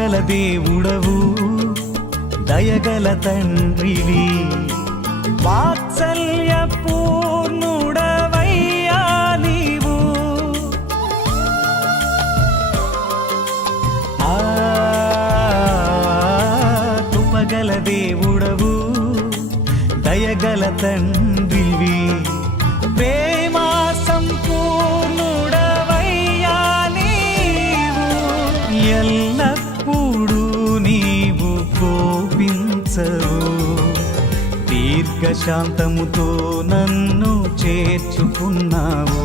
కృపగల దేవుడవు దయగల తండ్రివి వాత్సల్య పూర్ణుడవయ్యా నీవు కృపగల దేవుడవు దయగల తండ్రివి ప్రేమా సంపూర్ణుడవయ్యా నీవు ఎల్లప్పుడూ నీవు కోపించవు దీర్ఘశాంతముతో నన్ను చేర్చుకున్నావు.